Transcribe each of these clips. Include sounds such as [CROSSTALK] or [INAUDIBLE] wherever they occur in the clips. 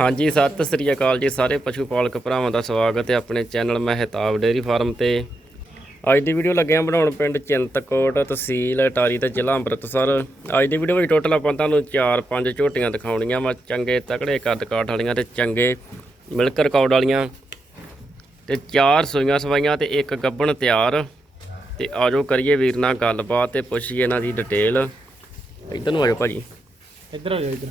ਹਾਂਜੀ, ਸਤਿ ਸ੍ਰੀ ਅਕਾਲ ਜੀ ਸਾਰੇ ਪਸ਼ੂ ਪਾਲਕ ਭਰਾਵਾਂ ਦਾ ਸਵਾਗਤ ਹੈ ਆਪਣੇ ਚੈਨਲ ਮਹਿਤਾਬ ਡੇਅਰੀ ਫਾਰਮ ਤੇ। ਅੱਜ ਦੀ ਵੀਡੀਓ ਲੱਗਿਆ ਬਣਾਉਣ ਪਿੰਡ ਚਿੰਤਕੋਟ ਤਹਿਸੀਲ ਅਟਾਰੀ ਤੇ ਜ਼ਿਲ੍ਹਾ ਅੰਮ੍ਰਿਤਸਰ। ਅੱਜ ਦੀ ਵੀਡੀਓ ਵਿੱਚ ਟੋਟਲ ਆਪਾਂ ਤੁਹਾਨੂੰ 4-5 ਝੋਟੀਆਂ ਦਿਖਾਉਣੀਆਂ ਵਾ, ਚੰਗੇ ਤਕੜੇ ਕੱਦ ਕਾਠ ਵਾਲੀਆਂ ਤੇ ਚੰਗੇ ਮਿਲਕ ਰਿਕਾਰਡ ਵਾਲੀਆਂ। ਤੇ ਚਾਰ ਸੂਈਆਂ ਸਵਾਈਆਂ ਤੇ ਇੱਕ ਗੱਬਣ ਤਿਆਰ। ਤੇ ਆਜੋ ਕਰੀਏ ਵੀਰ ਨਾਲ ਗੱਲਬਾਤ ਤੇ ਪੁੱਛੀਏ ਇਹਨਾਂ ਦੀ ਡਿਟੇਲ। ਇੱਧਰ ਨੂੰ ਆਜੋ ਭਾਜੀ। ਇੱਧਰ ਆ ਜਾ ਇੱਧਰ।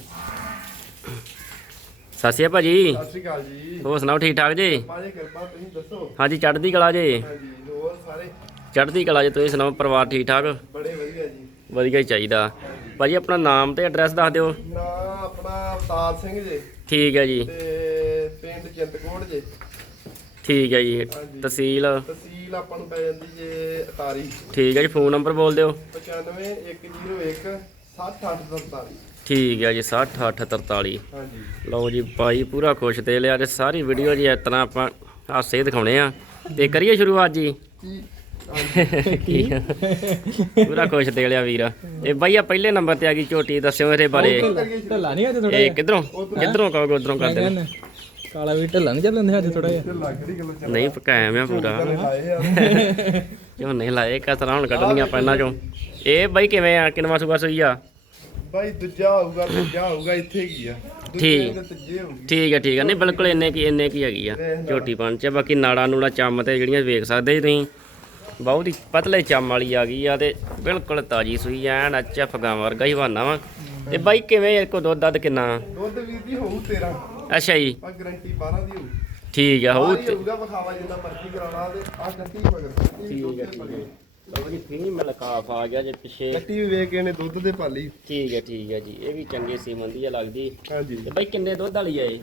ਸਤਿ ਸ਼੍ਰੀ ਅਕਾਲ ਭਾਜੀ। ਸਤਿ ਸ਼੍ਰੀ ਅਕਾਲ ਜੀ। ਹੋਰ ਸੁਣਾਓ ਠੀਕ ਠਾਕ ਜੀ? ਬਾਜੀ ਕਿਰਪਾ ਤੁਸੀਂ ਦੱਸੋ? ਹਾਂਜੀ ਚੜ੍ਹਦੀ ਕਲਾ ਜੀ। ਹਾਂਜੀ ਹੋਰ ਸਾਰੇ? ਚੜ੍ਹਦੀ ਕਲਾ ਜੀ ਤੁਸੀਂ ਸੁਣਾਓ ਪਰਿਵਾਰ ਠੀਕ ਠਾਕ? ਬੜੇ ਵਧੀਆ ਜੀ। ਵਧੀਆ ਹੀ ਚਾਹੀਦਾ। ਭਾਜੀ ਆਪਣਾ ਨਾਮ ਤੇ ਐਡਰੈਸ ਦੱਸ ਦਿਓ। ਨਾ ਆਪਣਾ ਅਵਤਾਰ ਸਿੰਘ ਜੀ। ਠੀਕ ਹੈ ਜੀ। ਤੇ ਪਿੰਡ ਚਿੰਤਕੋਟ ਜੀ। ਠੀਕ ਹੈ ਜੀ। ਹਾਂਜੀ। ਤਹਿਸੀਲ? ਤਹਿਸੀਲ ਆਪਾਂ ਨੂੰ ਪੈ ਜਾਂਦੀ ਜੇ ਅਟਾਰੀ। ਠੀਕ ਹੈ ਜੀ ਫੋਨ ਨੰਬਰ ਬੋਲ ਦਿਓ। 95 101 6843 ਠੀਕ ਹੈ ਜੀ 60843 ਹਾਂਜੀ। ਲਓ ਜੀ ਭਾਈ ਪੂਰਾ ਖੁਸ਼ ਤੇ ਲਿਆ ਤੇ ਸਾਰੀ ਵੀਡੀਓ ਜੀ ਇਸ ਤਰ੍ਹਾਂ ਆਪਾਂ ਹਾਸੇ ਦਿਖਾਉਣੇ ਆ। ਤੇ ਕਰੀਏ ਸ਼ੁਰੂਆਤ ਜੀ? ਪੂਰਾ ਖੁਸ਼ ਤੇ ਲਿਆ ਵੀਰ। ਇਹ ਬਾਈ ਆ ਪਹਿਲੇ ਨੰਬਰ ਤੇ ਆ ਗਈ ਝੋਟੀ ਦੱਸਿਓ ਇਹਦੇ ਬਾਰੇ। ਢੱਲਾ ਨਹੀਂ ਅੱਜ ਥੋੜਾ ਇਹ ਕਿਧਰੋਂ? ਕਿਧਰੋਂ ਕਹੋਗੇ ਉਧਰੋਂ ਕਰ ਦੇਣਾ ਕਾਲਾ ਵੀ ਢੱਲਾ ਨਹੀਂ ਚੱਲਦੇ ਅੱਜ ਥੋੜਾ ਜਿਹਾ। ਨਹੀਂ ਪਕਾਇਆ ਮੈਂ ਪੂਰਾ। ਕਿਉਂ ਨਹੀਂ ਲਾਏ ਕਿਸ ਤਰ੍ਹਾਂ ਹੁਣ ਕੱਢਣੀਆਂ ਪੈਣਾ ਚੋਂ। ਇਹ ਬਾਈ ਕਿਵੇਂ ਆ? ਕਿੰਨਵਾ ਸੂਆ ਸੂਈ ਆ? ਬਾਈ ਦੂਜਾ ਹੋਊਗਾ ਤੀਜਾ ਹੋਊਗਾ ਇੱਥੇ ਕੀ ਆ? ਦੂਜੇ ਠੀਕ। ਦੇ ਤੀਜੇ ਹੋਊਗੀ। ਠੀਕ ਹੈ ਠੀਕ ਹੈ ਨਹੀਂ ਬਿਲਕੁਲ ਇੰਨੇ ਕੀ ਇੰਨੇ ਕੀ ਹੈਗੀ ਆ ਝੋਟੀ ਪਣ ਚ। ਬਾਕੀ ਨਾੜਾ ਨੂੜਾ ਚੰਮ ਤੇ ਜਿਹੜੀਆਂ ਵੇਖ ਸਕਦੇ ਜੀ ਤੁਸੀਂ। ਬਹੁਤ ਹੀ ਪਤਲੇ ਚੰਮ ਵਾਲੀ ਆ ਗਈ ਆ ਤੇ ਬਿਲਕੁਲ ਤਾਜੀ ਸੂਈ ਐਨ ਅੱਛਾ ਫਗਾਂ ਵਰਗਾ ਹੀ ਬਹਾਨਾ ਵਾ। ਤੇ ਬਾਈ ਕਿਵੇਂ ਇਹ ਕੋ ਦੁੱਧ ਦੱਧ ਕਿੰਨਾ? ਦੁੱਧ ਵੀਰ ਦੀ ਹੋਊ 13 ਅੱਛਾ ਜੀ। ਗਰੰਟੀ 12 ਦੀ ਹੋਊ। ਠੀਕ ਆ ਹੋਊ ਆਹ ਹੀ ਹੋਊਗਾ ਵਿਖਾਵਾ ਜਿੰਨਾ ਮਰਜ਼ੀ ਕਰਾਉਣਾ ਤੇ ਆ ਕੱਟੀ ਮਗਰ। ਠੀਕ ਹੈ ਠੀਕ ਹੈ ਲਓ ਜੀ ਫੀਮੇਲ ਕਾਫ ਆ ਗਿਆ ਜੇ ਪਿੱਛੇ। ਕੱਟੀ ਵੀ ਵੇਖ ਕੇ ਨੇ ਦੁੱਧ ਦੇ ਪਾਲੀ ਠੀਕ ਹੈ ਠੀਕ ਹੈ ਜੀ। ਇਹ ਵੀ ਚੰਗੇ ਸੀਮਨ ਦੀ ਆ ਲੱਗਦੀ। ਹਾਂਜੀ। ਤੇ ਬਾਈ ਕਿੰਨੇ ਦੁੱਧ ਵਾਲੀ ਆ ਇਹ?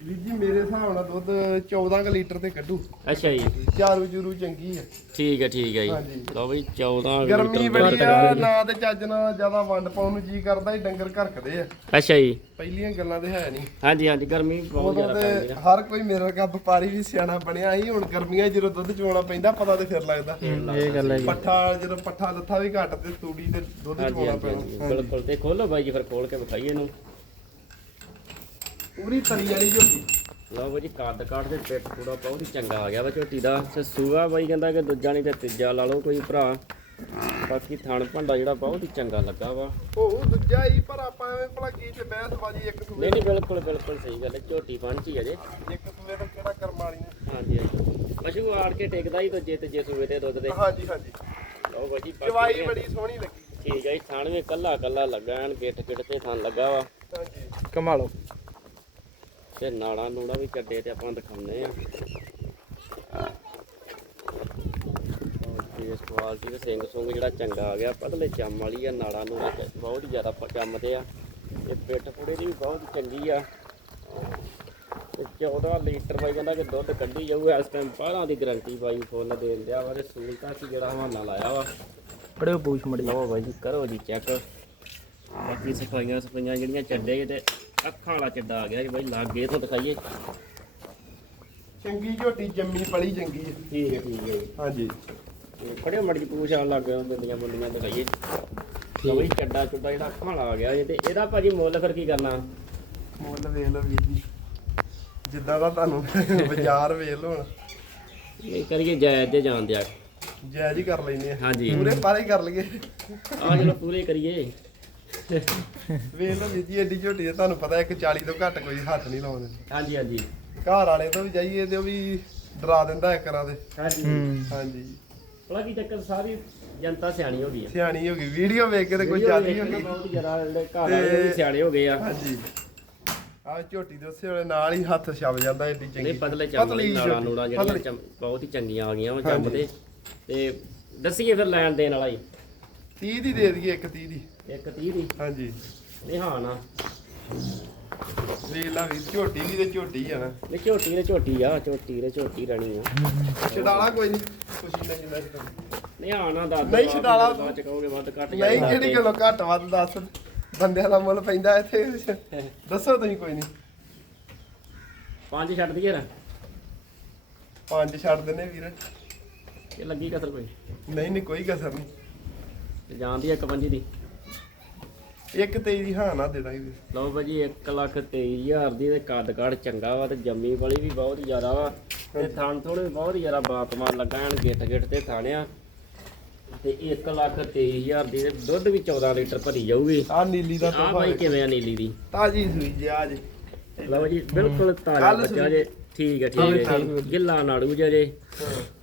ਵੀਰ ਜੀ ਮੇਰੇ ਹਿਸਾਬ ਨਾਲ ਦੁੱਧ 14 ਕ ਲੀਟਰ ਤੇ ਕੱਢੂ। ਅੱਛਾ ਜੀ। ਚਾਰੂ ਜੂਰੂ ਚੰਗੀ ਆ। ਠੀਕ ਹੈ ਠੀਕ ਹੈ ਜੀ। ਹਾਂਜੀ। ਲਓ ਬਈ 14 ਗਰਮੀ ਲੀਟਰ ਬੜੀ ਆ ਨਾ ਤੇ ਚੱਜ ਨਾਲ ਜ਼ਿਆਦਾ ਵੰਡ ਪਾਉਣ ਨੂੰ ਜੀ ਕਰਦਾ ਹੀ ਡੰਗਰ ਘਰਕਦੇ ਆ। ਅੱਛਾ ਜੀ। ਪਹਿਲੀਆਂ ਗੱਲਾਂ ਤੇ ਹੈ ਨਹੀਂ। ਹਾਂਜੀ ਹਾਂਜੀ ਗਰਮੀ ਬਹੁਤ ਉਦੋਂ ਜ਼ਿਆਦਾ ਪੈਂਦੀ ਤੇ ਹਰ ਕੋਈ ਮੇਰੇ ਵਰਗਾ ਵਪਾਰੀ ਵੀ ਸਿਆਣਾ ਬਣਿਆ ਸੀ ਹੁਣ ਗਰਮੀਆਂ 'ਚ ਜਦੋਂ ਦੁੱਧ ਚਵਾਉਣਾ ਪੈਂਦਾ ਪਤਾ ਤੇ ਫਿਰ ਲੱਗਦਾ। ਇਹ ਗੱਲ ਹੈ ਪੱਠਾ ਜਦੋਂ ਪੱਠਾ ਲੱਥਾ ਵੀ ਘੱਟ ਤੇ ਤੂੜੀ ਤੇ ਦੁੱਧ ਹਾਂਜੀ, ਪੈਣਾ। ਬਿਲਕੁਲ। ਤੇ ਖੋਲੋ ਬਾਈ ਜੀ ਫਿਰ ਖੋਲ ਕੇ ਵਿਖਾਈਏ ਇਹਨੂੰ। ਪੂਰੀ ਤਰੀ ਵਾਲੀ ਝੋਟੀ। ਲਓ ਬਾਈ ਜੀ ਕੱਦ ਕਾਠ ਦੇ ਪਿੱਟ ਪੂਰਾ ਬਹੁਤ ਹੀ ਚੰਗਾ ਆ ਗਿਆ ਵਾ ਝੋਟੀ ਦਾ। ਤੇ ਸੂਆ ਬਾਈ ਕਹਿੰਦਾ ਕਿ ਦੂਜਾ ਨਹੀਂ ਤੇ ਤੀਜਾ ਲਾ ਲਓ ਕੋਈ ਭਰਾ। ਬਾਕੀ ਥਣ ਭੰਡਾ ਜਿਹੜਾ ਬਹੁਤ ਹੀ ਚੰਗਾ ਲੱਗਾ ਵਾ। ਉਹ ਦੂਜਾ ਹੀ ਪਰ ਆਪਾਂ ਐਵੇਂ ਭਲਾ ਕੀ ਤੇ ਬਹਿਸਬਾਜੀ ਇੱਕ ਸੂਏ ਨਹੀਂ ਨਹੀਂ ਬਿਲਕੁਲ ਬਿਲਕੁਲ ਸਹੀ ਗੱਲ ਹੈ ਝੋਟੀ ਪੰਚੀ ਅਜੇ ਇੱਕ ਸੂਏ ਤੋਂ ਕਿਹੜਾ ਕਰਮ ਵਾਲੀ ਨੇ ਹਾਂਜੀ ਹਾਂਜੀ। ਪਸ਼ੂ ਆੜ ਕੇ ਟਿਕਦਾ ਹੀ ਦੂਜੇ ਤੇ ਜੇ ਸੂਏ ਤੇ ਦੁੱਧ ਦੇ। ਹਾਂਜੀ ਹਾਂਜੀ। ਲਓ ਬਾਈ ਜੀ ਚਵਾਈ ਬੜੀ ਸੋਹਣੀ ਲੱਗੀ। ਠੀਕ ਹੈ ਜੀ ਥਣ ਵੀ ਕੱਲਾ ਕੱਲਾ ਲੱਗਾ ਐਨ ਗਿੱਟ ਗਿੱਟ ਤੇ ਥਣ ਲੱਗਾ ਵਾ। ਹਾਂਜੀ। ਕਮਾ ਲਓ ਤੇ ਨਾੜਾ ਨੂੜਾ ਵੀ ਚੱਡੇ ਤੇ ਆਪਾਂ ਦਿਖਾਉਂਦੇ ਆ ਇਸ ਕੁਆਲਿਟੀ ਦੇ ਸਿੰਘ ਸੁੰਗ ਜਿਹੜਾ ਚੰਗਾ ਆ ਗਿਆ ਪਤਲੇ ਚੰਮ ਵਾਲੀ ਆ ਨਾੜਾ ਨੂੜਾ ਚ ਬਹੁਤ ਹੀ ਜ਼ਿਆਦਾ ਚੰਮ ਤੇ ਆ। ਤੇ ਪਿੱਠ ਪੁੜੇ ਦੀ ਵੀ ਬਹੁਤ ਚੰਗੀ ਆ। ਤੇ 14 ਲੀਟਰ ਬਾਈ ਕਹਿੰਦਾ ਕਿ ਦੁੱਧ ਕੱਢੀ ਜਾਊ ਇਸ ਟਾਈਮ 12 ਦੀ ਗਾਰੰਟੀ ਬਾਈ ਫੁੱਲ ਦੇਣ ਦਿਆ ਵਾ ਤੇ ਸਹੂਲਤਾਂ ਸੀ ਜਿਹੜਾ ਹਵਾਨਾ ਲਾਇਆ ਵਾ। ਬੜੇ ਪੂਛ ਮੜੀ। ਲਓ ਬਾਈ ਜੀ ਕਰੋ ਜੀ ਚੈੱਕ ਬਾਕੀ ਸਫਾਈਆਂ ਸਫਾਈਆਂ ਜਿਹੜੀਆਂ ਚੱਡੇ ਤੇ ਅੱਖਾਂ ਵਾਲਾ ਚੱਡਾ ਆ ਗਿਆ ਜੀ ਬਾਈ ਲਾਗੇ ਤੋਂ ਦਿਖਾਈਏ। ਚੰਗੀ ਝੋਟੀ ਜੰਮੀ ਪਲੀ ਚੰਗੀ ਹੈ ਠੀਕ ਹੈ ਠੀਕ ਹੈ ਜੀ। ਹਾਂਜੀ। ਤੇ ਫੜਿਓ ਮੜ ਜੀ ਪੂਛ ਆਉਣ ਲੱਗ ਗਿਆ ਬੰਦੀਆਂ ਬੰਦੀਆਂ ਦਿਖਾਈਏ। ਲਓ ਬਾਈ ਚੱਡਾ ਚੁੱਡਾ ਜਿਹੜਾ ਅੱਖਾਂ ਵਾਲਾ ਆ ਗਿਆ ਜੀ ਤੇ ਇਹਦਾ ਭਾਜੀ ਮੁੱਲ ਫਿਰ ਕੀ ਕਰਨਾ? ਮੁੱਲ ਵੇਖ ਲਓ ਵੀਰ ਜੀ। ਜਿੱਦਾਂ ਦਾ ਤੁਹਾਨੂੰ [LAUGHS] ਬਾਜ਼ਾਰ ਵੇਖ ਲਓ ਹੁਣ। ਇਹ ਕਰੀਏ ਜਾਇਜ਼ ਜੇ ਜਾਣ ਦਿਆ। ਜਾਇਜ਼ ਹੀ ਕਰ ਲੈਨੇ ਆ। ਹਾਂਜੀ। ਪੂਰੇ ਪਾਰੇ ਕਰ ਲਈਏ। ਆ ਚਲੋ ਪੂਰੇ ਕਰੀਏ। [LAUGHS] ਵੇਖ ਲਓ ਵੀਰ ਜੀ ਐਡੀ ਝੋਟੀ ਹੈ ਤੁਹਾਨੂੰ ਪਤਾ ਇੱਕ 40 ਤੋਂ ਘੱਟ ਕੋਈ ਹੱਥ ਨਹੀਂ ਲਾਉਂਦੇ। ਹਾਂਜੀ ਹਾਂਜੀ। ਘਰ ਵਾਲੇ ਤੋਂ ਵੀ ਜਾਈਏ ਤੇ ਉਹ ਵੀ ਡਰਾ ਦਿੰਦਾ ਇੱਕ ਰਾਂ ਦੇ ਹਾਂਜੀ। ਹਾਂਜੀ। ਬੜਾ ਕੀ ਚੱਕਰ ਸਾਰੀ ਜਨਤਾ ਸਿਆਣੀ ਹੋ ਗਈ ਆ। ਸਿਆਣੀ ਹੋ ਗਈ ਵੀਡੀਓ ਵੇਖ ਕੇ ਤੇ ਕੋਈ ਜ਼ਿਆਦਾ ਹੀ ਹੋ ਗਈ ਬਹੁਤ ਜ਼ਿਆਦਾ ਜਿਹੜੇ ਘਰ ਵਾਲੇ ਉਹ ਵੀ ਸਿਆਣੇ ਹੋ ਗਏ ਆ। ਹਾਂਜੀ। ਆ ਝੋਟੀ ਦੇ ਉਸੇ ਵੇਲੇ ਨਾਲ ਹੀ ਹੱਥ ਛਪ ਜਾਂਦਾ ਐਡੀ ਚੰਗੀ। ਨਹੀਂ ਪਤਲੇ ਪਤਲੀ ਨਾਲਾਂ ਨੂੜਾਂ ਜਿਹੜੀਆਂ। ਚੰਮ- ਬਹੁਤ ਹੀ ਚੰਗੀਆਂ ਆ ਗਈਆਂ ਉਹ। ਤੇ। ਤੇ ਦੱਸੀਏ ਫਿਰ ਲੈਣ ਦੇਣ ਵਾਲਾ ਹੀ। 30 ਦੀ ਦੇ ਦਈਏ ਇੱਕ 30 ਦੀ। ਇੱਕ 30 ਦੀ? ਹਾਂਜੀ। ਨਹੀਂ ਹਾਂ ਨਾ ਵੇਖ ਲਾ ਵੀ ਝੋਟੀ ਵੀ ਤੇ ਝੋਟੀ ਆ ਨਾ। ਨਹੀਂ ਝੋਟੀ ਨੇ ਝੋਟੀ ਆ ਝੋਟੀ ਨੇ ਝੋਟੀ ਰਹਿਣੀ ਆ। ਛਡਾਲਾ ਕੋਈ ਨਹੀਂ ਖੁਸ਼ੀ ਨਾਲ ਜਿੰਨਾ ਛਡਾਲਾ ਨਹੀਂ ਹਾਂ ਨਾ ਦੱਸ ਨਹੀਂ ਦਿਓ, ਛਡਾਲਾ। ਬਾਅਦ ਚ ਕਹੋਗੇ ਵੱਧ ਘੱਟ ਨਹੀਂ ਜਾਏਗਾ ਕਿਹੜੀ ਗੱਲੋਂ ਘੱਟ ਵੱਧ ਦੱਸ ਬੰਦਿਆਂ ਦਾ ਮੁੱਲ ਪੈਂਦਾ ਇੱਥੇ। ਦੱਸੋ ਤੁਸੀਂ ਕੋਈ ਨਹੀਂ। ਪੰਜ ਛੱਡ ਦਈਏ ਨਾ। ਪੰਜ ਛੱਡ ਦਿੰਨੇ ਵੀਰ। ਇਹ ਲੱਗੀ ਕਸਰ ਕੋਈ? ਨਹੀਂ ਨਹੀਂ ਕੋਈ ਕਸਰ ਨਹੀਂ। ਇੱਕ ਪੰਜੀ ਦੀ। ਇੱਕ ਤੇਈ ਦੀ ਹਾਂ ਨਾ ਦੇਣਾ ਹੀ। ਲਓ ਭਾਜੀ 1 ਲੱਖ 23000 ਦੀ ਤੇ ਕੱਦ ਕਾੜ ਚੰਗਾ ਵਾ ਤੇ ਜੰਮੀ ਵਾਲੀ ਵੀ ਬਹੁਤ ਜ਼ਿਆਦਾ ਵਾ। ਤੇ ਥਣ ਥੋੜੇ ਵੀ ਬਹੁਤ ਜ਼ਿਆਦਾ ਬਾਤਮਾਨ ਲੱਗਾ ਐਨ ਗਿੱਟ ਗਿੱਟ ਤੇ ਥਾਣਿਆ। ਤੇ 1 ਲੱਖ 23000 ਦੀ ਤੇ ਦੁੱਧ ਵੀ 14 ਲੀਟਰ ਭਰੀ ਜਾਊਗੀ। ਆ ਨੀਲੀ ਦਾ ਆ ਤੋਹਫਾ ਭਾਈ ਕਿਵੇਂ ਆ ਨੀਲੀ ਦੀ? ਤਾਜੀ ਸੂਈ ਜੀ ਅੱਜ ਲਓ ਜੀ ਬਿਲਕੁਲ ਤਾਜ਼ਾ ਬੱਚਾ ਜੇ। ਠੀਕ ਹੈ ਠੀਕ ਹੈ ਗਿੱਲਾ ਨਾੜੂ ਜਿਹਾ ਜੇ।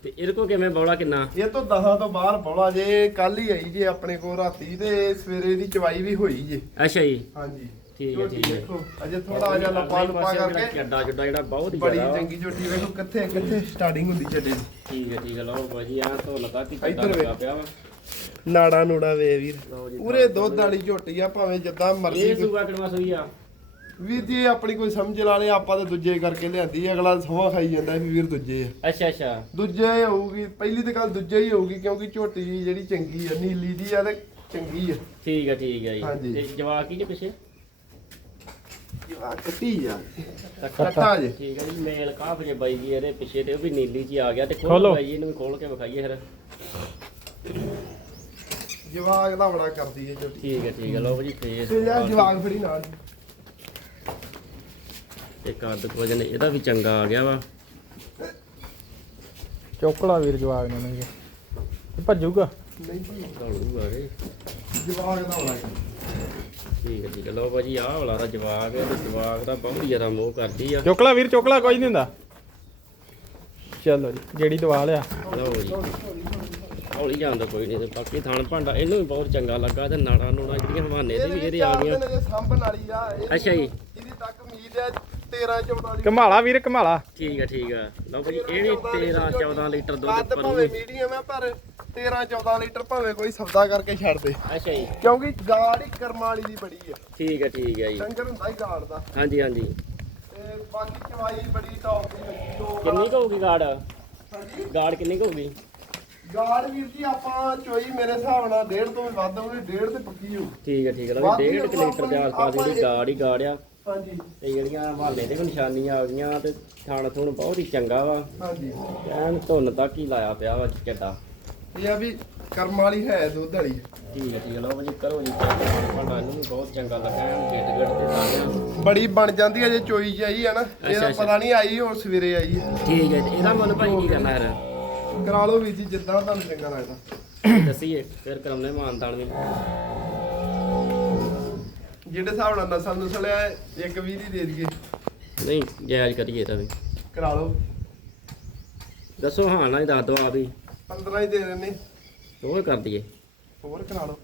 ਤੇ ਇਹਦੇ ਕੋ ਕਿਵੇਂ ਬੌਲਾ ਕਿੰਨਾ? ਇਹ ਤੋਂ ਦਹਾਂ ਤੋਂ ਬਾਹਰ ਬੋਲਾ ਜੇ ਕੱਲ ਹੀ ਆਈ ਜੇ ਆਪਣੇ ਕੋਲ ਰਾਤੀ ਤੇ ਸਵੇਰੇ ਦੀ ਚਵਾਈ ਵੀ ਹੋਈ ਜੇ। ਅੱਛਾ ਜੀ। ਹਾਂਜੀ। ਠੀਕ ਹੈ ਠੀਕ ਹੈ। ਦੇਖੋ ਅਜੇ ਥੋੜਾ ਜਿਹਾ ਲੱਪਾ ਲੁਪਾ ਕਰਕੇ ਚੱਡਾ ਚੱਡਾ ਜਿਹੜਾ ਬਹੁਤ ਹੀ ਬੜੀ ਜ਼ਿਆਦਾ। ਚੰਗੀ ਝੋਟੀ ਵੇਖੋ ਕਿੱਥੇ ਕਿੱਥੇ ਸਟਾਰਟਿੰਗ ਹੁੰਦੀ ਚੱਡੇ ਦੀ। ਠੀਕ ਹੈ ਠੀਕ ਹੈ ਲਓ ਭਾਜੀ ਆ ਧੋ ਲਗਾ ਕਿ ਚੱਡਾ ਇੱਧਰ ਲੱਗਾ ਵੇਖ। ਪਿਆ ਵਾ। ਨਾੜਾ ਨੂੜਾ ਵੇ ਵੀਰ। ਲਓ ਜੀ ਪੂਰੇ ਦੁੱਧ ਵਾਲੀ ਝੋਟੀ ਆ ਭਾਵੇਂ ਜਿੱਦਾਂ ਇਹ ਮਰਜ਼ੀ ਸੂਆ ਕਿੜਵਾ ਸੂਈ ਆ? ਵੀਰ ਜੀ ਆਪਣੀ ਕੋਈ ਸਮਝ ਲਾ ਲੇ ਆਪਾਂ ਤਾਂ ਦੂਜੇ ਕਰਕੇ ਲਿਆਂਦੀ ਅਗਲਾ ਸਵਾ ਖਾਈ ਜਾਂਦਾ ਵੀ ਵੀਰ ਦੂਜੇ ਆ। ਅੱਛਾ ਅੱਛਾ। ਦੂਜੇ ਹੋਊਗੀ ਪਹਿਲੀ ਤਾਂ ਗੱਲ ਦੂਜੇ ਹੀ ਹੋਊਗੀ ਕਿਉਂਕਿ ਝੋਟੀ ਜਿਹੜੀ ਚੰਗੀ ਆ ਨੀਲੀ ਦੀ ਆ ਤੇ ਚੰਗੀ ਆ। ਠੀਕ ਹੈ ਠੀਕ ਹੈ ਹਾਂਜੀ। ਜੀ ਤੇ ਜਵਾਕ ਕੀ ਜੇ ਪਿੱਛੇ? ਆ। ਕੱਟੀ ਆ ਕੱਟਾ ਜੇ। ਠੀਕ ਹੈ ਜੀ ਮੇਲ ਕਾਫ ਜੇ ਬਾਈ ਜੀ ਇਹਦੇ ਪਿੱਛੇ ਤੇ ਉਹ ਵੀ ਨੀਲੀ ਜੀ ਆ ਗਿਆ ਤੇ ਖੋਲ ਖੋਲੋ। ਬਾਈ ਜੀ ਇਹਨੂੰ ਵੀ ਖੋਲ ਕੇ ਵਿਖਾਈਏ ਫਿਰ। ਜਵਾਗ ਦਾ ਬੜਾ ਕਰਦੀ ਹੈ ਝੋਟੀ। ਠੀਕ ਹੈ ਠੀਕ ਹੈ ਲਓ ਜੀ ਫੇਸ ਤੇ ਯਾਰ ਜਵਾਗ ਫੜੀ ਨਾਲ ਤੇ ਕੱਦ ਵਜਨ ਇਹਦਾ ਵੀ ਚੰਗਾ ਆ ਗਿਆ ਵਾ। ਚੋਕਲਾ ਵੀਰ ਜਵਾਗ ਨੇ ਮੈਨੂੰ ਇਹ ਭੱਜੂਗਾ? ਨਹੀਂ ਘੜੂ ਆ ਗਏ ਜਵਾਗ ਦਾ ਬੜਾ ਠੀਕ ਹੈ ਠੀਕ ਹੈ। ਲਓ ਭਾਜੀ ਆਹ ਵਾਲਾ ਦਾ ਜਵਾਕ ਹੈ ਤੇ ਜਵਾਕ ਦਾ ਬਹੁਤ ਹੀ ਜ਼ਿਆਦਾ ਮੋਹ ਕਰਦੀ ਆ। ਚੋਕਲਾ ਵੀਰ ਚੋਕਲਾ ਕੋਈ ਨਹੀਂ ਹੁੰਦਾ। ਚਲੋ ਜੀ ਜਿਹੜੀ ਦਵਾ ਲਿਆ। ਲਓ ਜੀ। ਹੌਲੀ ਜਾਂਦਾ ਕੋਈ ਨਹੀਂ ਤੇ ਬਾਕੀ ਥਣ ਭਾਂਡਾ ਇਹਨੂੰ ਵੀ ਬਹੁਤ ਚੰਗਾ ਲੱਗਾ ਤੇ ਨਾੜਾ ਨੂੜਾ ਜਿਹੜੀਆਂ ਹਵਾਨੇ ਤੇ ਵੀ ਇਹਦੇ ਆ ਗਈਆਂ। ਨੇ ਸਾਂਭਣ ਵਾਲੀ ਆ ਇਹ- ਅੱਛਾ ਜੀ। ਇਹਦੀ ਤੱਕ ਉਮੀਦ ਹੈ 13 14 ਦੀ ਕਮਾਲਾ ਵੀਰ ਕਮਾਲਾ। ਠੀਕ ਹੈ ਠੀਕ ਹੈ ਲਓ ਭਾਜੀ ਇਹ ਵੀ 13 14 ਲੀਟਰ ਦੁੱਧ ਕੱਦ ਭਾਵੇਂ ਮੀਡੀਅਮ ਹੈ ਪਰ 13 14 ਲੀਟਰ ਭਾਵੇਂ ਕੋਈ ਸੌਦਾ ਕਰਕੇ ਛੱਡ ਦੇ। ਅੱਛਾ ਜੀ। ਕਿਉਂਕਿ ਗਾੜ ਹੀ ਕਰਮਾਂ ਵਾਲੀ ਦੀ ਬੜੀ ਆ। ਠੀਕ ਹੈ ਠੀਕ ਹੈ ਜੀ। ਡੰਗਰ ਹੁੰਦਾ ਹੀ ਗਾੜ ਦਾ। ਹਾਂਜੀ ਹਾਂਜੀ। ਤੇ ਬਾਕੀ ਚਵਾਈ ਬੜੀ ਟੌਪ ਦੀ ਲੱਗੀ ਦੋ ਕਿੰਨੀ ਕੁ ਹੋਊਗੀ ਗਾੜ? ਹਾਂਜੀ? ਗਾੜ ਕਿੰਨੀ ਕੁ ਹੋਊਗੀ? ਗਾੜ ਵੀਰ ਜੀ ਆਪਾਂ ਚੋਈ ਮੇਰੇ ਹਿਸਾਬ ਨਾਲ ਡੇਢ ਤੋਂ ਵੀ ਵੱਧ ਹੋਵੇ ਡੇਢ ਤੇ ਪੱਕੀ ਹੋ ਠੀਕ ਹੈ ਠੀਕ ਹੈ ਲਓ ਵੱਧ ਜੀ ਹੀ 1.5 ਲੀਟਰ ਦੇ ਆਸ-ਪਾਸ ਜਿਹੜੀ ਗਾੜ ਹੀ ਗਾੜ ਆ। ਹਾਂਜੀ। ਤੇ ਜਿਹੜੀਆਂ ਤੇ ਵੀ ਨਿਸ਼ਾਨੀਆਂ ਆ ਗਈਆਂ ਤੇ ਥਣ ਥੁਣ ਬਹੁਤ ਹੀ ਚੰਗਾ ਵਾ। ਹਾਂਜੀ। ਐਨ ਧੁੰਨ ਤੱਕ ਹੀ ਲਾਇਆ ਪਿਆ ਵਾ ਚੱਡਾ ਇਹ ਆ ਵੀ ਕਰਮ ਵਾਲੀ ਹੈ ਦੁੱਧ ਵਾਲੀ। ਠੀਕ ਹੈ ਠੀਕ ਹੈ। ਲਓ ਜੀ ਕਰੋ ਜੀ। ਭਾਂਡਾ ਇਹਨੂੰ ਵੀ ਬਹੁਤ ਚੰਗਾ ਲੱਗਾ ਐਨ ਗਿੱਟ ਗਿੱਟ ਤੇ ਸਾਰਿਆਂ ਬੜੀ ਬਣ ਜਾਂਦੀ ਹੈ ਜੇ ਚੋਈ ਆਈ ਹੈ ਨਾ ਇਹਦਾ ਅੱਛਾ। ਪਤਾ ਨਹੀਂ ਆਈ ਹੁਣ ਸਵੇਰੇ ਆਈ ਹੈ ਠੀਕ ਹੈ ਤੇ ਇਹਦਾ ਮੁੱਲ ਭਾਈ ਕੀ ਕਰਨਾ ਯਾਰ ਕਰਾ ਲਓ ਵੀਰ ਜੀ ਜਿੱਦਾਂ ਤੁਹਾਨੂੰ ਚੰਗਾ ਲੱਗਦਾ। ਦੱਸੀਏ ਫਿਰ ਕਰਾਉਨੇ ਮਾਨਤਾਨ ਵੀ। ਜਿਹੜੇ ਹਿਸਾਬ ਨਾਲ ਨਸਲ ਨਸਲ ਹੈ ਇੱਕ ਵੀਹ ਦੀ ਦੇ ਦਈਏ। ਨਹੀਂ ਜਾਇਜ਼ ਕਰੀਏ ਤਾਂ ਵੀ। ਕਰਾ ਲਓ। ਦੱਸੋ ਹਾਂ ਨਾ ਹੀ ਦੱਸ ਦੋ ਆ ਵੀ 15 ਹੀ ਦੇ ਦਿੰਨੇ। ਉਹ ਕਰ ਦਈਏ। ਹੋਰ ਕਰਾ ਲਓ।